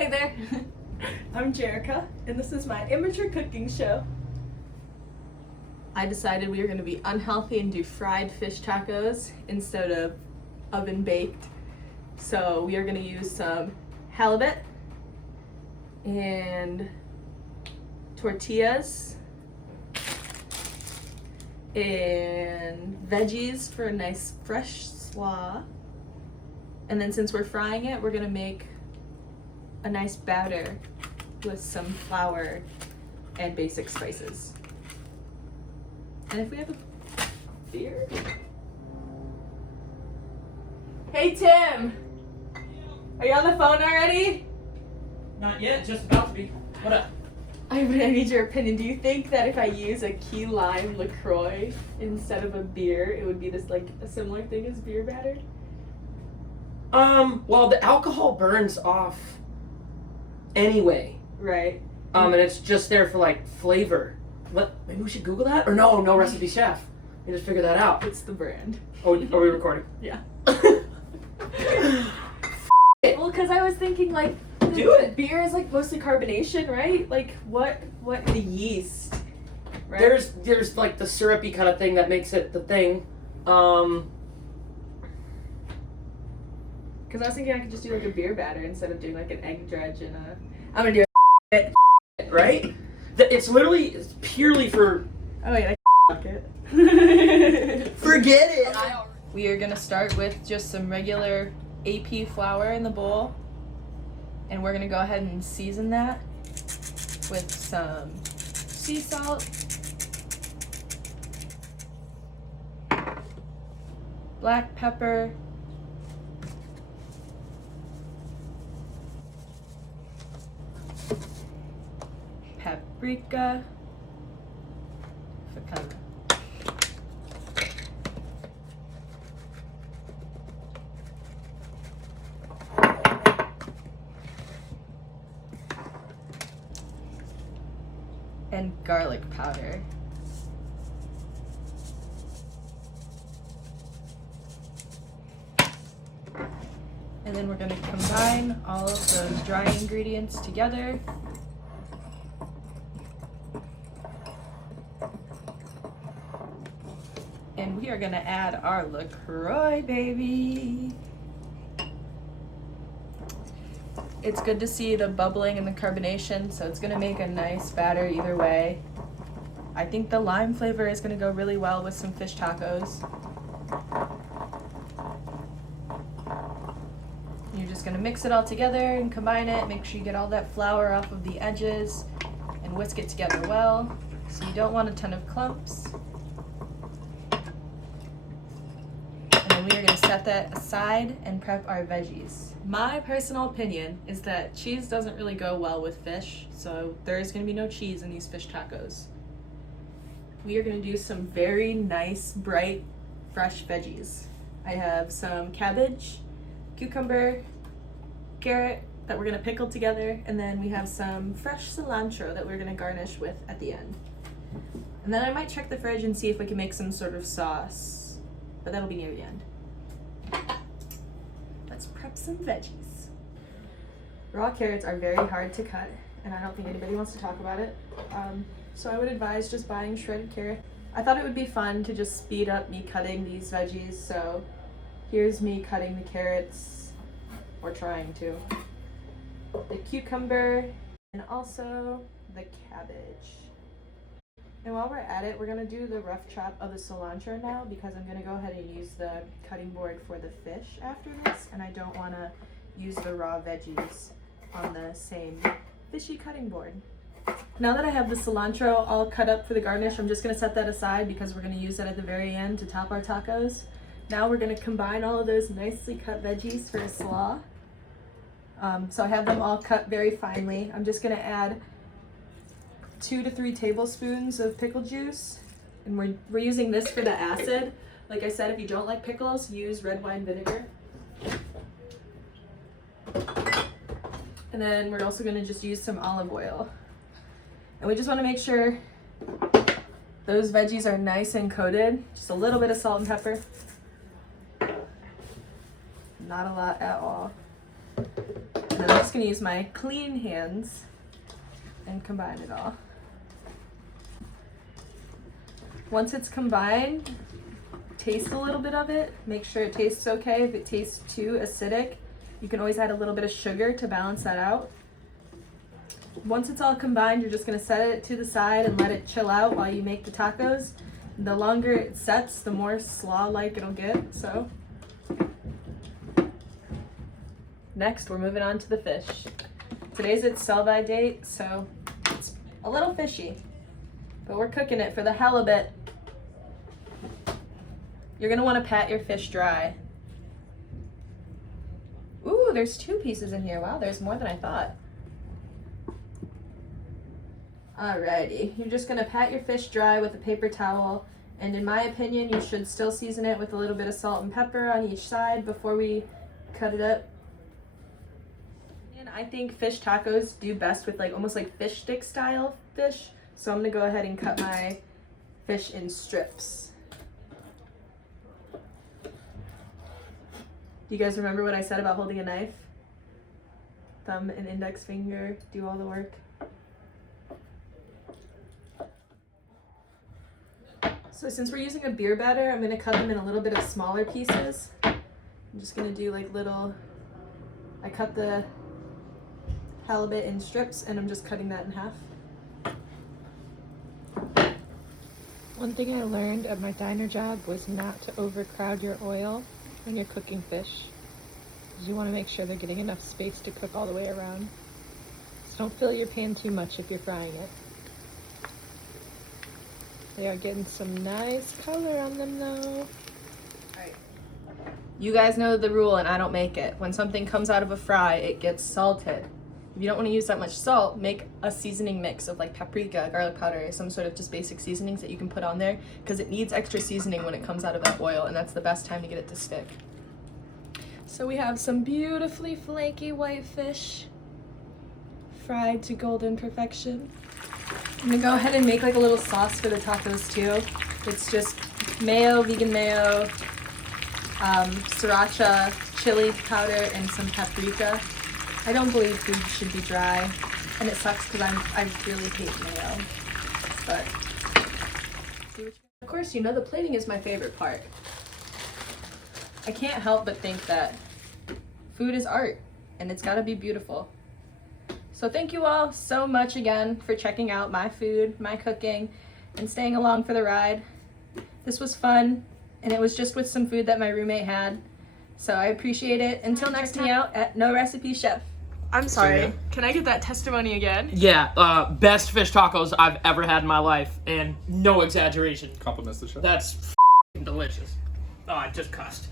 Hey there, I'm Jerica, and this is my immature cooking show. I decided we were going to be unhealthy and do fried fish tacos instead of oven baked. So we are going to use some halibut and tortillas and veggies for a nice fresh slaw. And then since we're frying it, we're going to make a nice batter with some flour and basic spices. And if we have a beer? Hey Tim! Are you on the phone already? Not yet, just about to be. What up? I need your opinion. Do you think that if I use a key lime LaCroix instead of a beer, it would be this like a similar thing as beer batter? Well, the alcohol burns off anyway. Right. And it's just there for like flavor. Maybe we should Google that? Or no, NoRecipeChef. We just figure that out. It's the brand. Oh, are we recording? Yeah. Well, because I was thinking like, do it. Beer is like mostly carbonation, right? Like what the yeast, right? There's like the syrupy kind of thing that makes it the thing. Because I was thinking I could just do like a beer batter instead of doing like an egg dredge and a. I'm gonna do it. Right? It's purely for. Oh wait, I fuck it. Forget it. We are gonna start with just some regular AP flour in the bowl, and we're gonna go ahead and season that with some sea salt, black pepper, paprika, and garlic powder. And then we're going to combine all of those dry ingredients together. And we are going to add our LaCroix, baby. It's good to see the bubbling and the carbonation, so it's going to make a nice batter either way. I think the lime flavor is going to go really well with some fish tacos. You're just going to mix it all together and combine it. Make sure you get all that flour off of the edges and whisk it together well. So you don't want a ton of clumps. And then we are going to set that aside and prep our veggies. My personal opinion is that cheese doesn't really go well with fish, so there is going to be no cheese in these fish tacos. We are going to do some very nice, bright, fresh veggies. I have some cabbage, cucumber, carrot that we're going to pickle together, and then we have some fresh cilantro that we're going to garnish with at the end. And then I might check the fridge and see if we can make some sort of sauce, but that'll be near the end. Let's prep some veggies. Raw carrots are very hard to cut, and I don't think anybody wants to talk about it. So I would advise just buying shredded carrot. I thought it would be fun to just speed up me cutting these veggies, so here's me cutting the carrots, or trying to. The cucumber, and also the cabbage. And while we're at it, we're gonna do the rough chop of the cilantro now, because I'm gonna go ahead and use the cutting board for the fish after this, and I don't wanna use the raw veggies on the same fishy cutting board. Now that I have the cilantro all cut up for the garnish, I'm just gonna set that aside because we're gonna use that at the very end to top our tacos. Now we're gonna combine all of those nicely cut veggies for a slaw. So I have them all cut very finely. I'm just gonna add 2 to 3 tablespoons of pickle juice, and we're using this for the acid. Like I said, if you don't like pickles, use red wine vinegar. And then we're also gonna just use some olive oil. And we just wanna make sure those veggies are nice and coated. Just a little bit of salt and pepper. Not a lot at all. And And then I'm just gonna use my clean hands and combine it all. Once it's combined, taste a little bit of it. Make sure it tastes okay. If it tastes too acidic, you can always add a little bit of sugar to balance that out. Once it's all combined, you're just gonna set it to the side and let it chill out while you make the tacos. The longer it sets, the more slaw-like it'll get, so. Next, we're moving on to the fish. Today's its sell-by date, so it's a little fishy, but we're cooking it for the halibut. You're gonna wanna pat your fish dry. Ooh, there's 2 pieces in here. Wow, there's more than I thought. Alrighty, you're just gonna pat your fish dry with a paper towel, and in my opinion, you should still season it with a little bit of salt and pepper on each side before we cut it up. And I think fish tacos do best with almost like fish stick style fish, so I'm gonna go ahead and cut my fish in strips. Do you guys remember what I said about holding a knife? Thumb and index finger do all the work. So since we're using a beer batter, I'm gonna cut them in a little bit of smaller pieces. I'm just gonna do I cut the halibut in strips and I'm just cutting that in half. One thing I learned at my diner job was not to overcrowd your oil when you're cooking fish. Because you want to make sure they're getting enough space to cook all the way around. So don't fill your pan too much if you're frying it. They are getting some nice color on them though. Alright. You guys know the rule and I don't make it. When something comes out of a fry, it gets salted. If you don't want to use that much salt, make a seasoning mix of paprika, garlic powder, some sort of just basic seasonings that you can put on there, because it needs extra seasoning when it comes out of that oil, and that's the best time to get it to stick. So we have some beautifully flaky white fish fried to golden perfection. I'm gonna go ahead and make a little sauce for the tacos too. It's just mayo, vegan mayo, sriracha, chili powder, and some paprika. I don't believe food should be dry, and it sucks because I really hate mayo. But of course, the plating is my favorite part. I can't help but think that food is art, and it's gotta be beautiful. So thank you all so much again for checking out my food, my cooking, and staying along for the ride. This was fun, and it was just with some food that my roommate had. So I appreciate it. Until next time out at NoRecipeChef. I'm sorry, can I get that testimony again? Yeah, best fish tacos I've ever had in my life, and no exaggeration. Compliments the chef. That's delicious. Oh, I just cussed.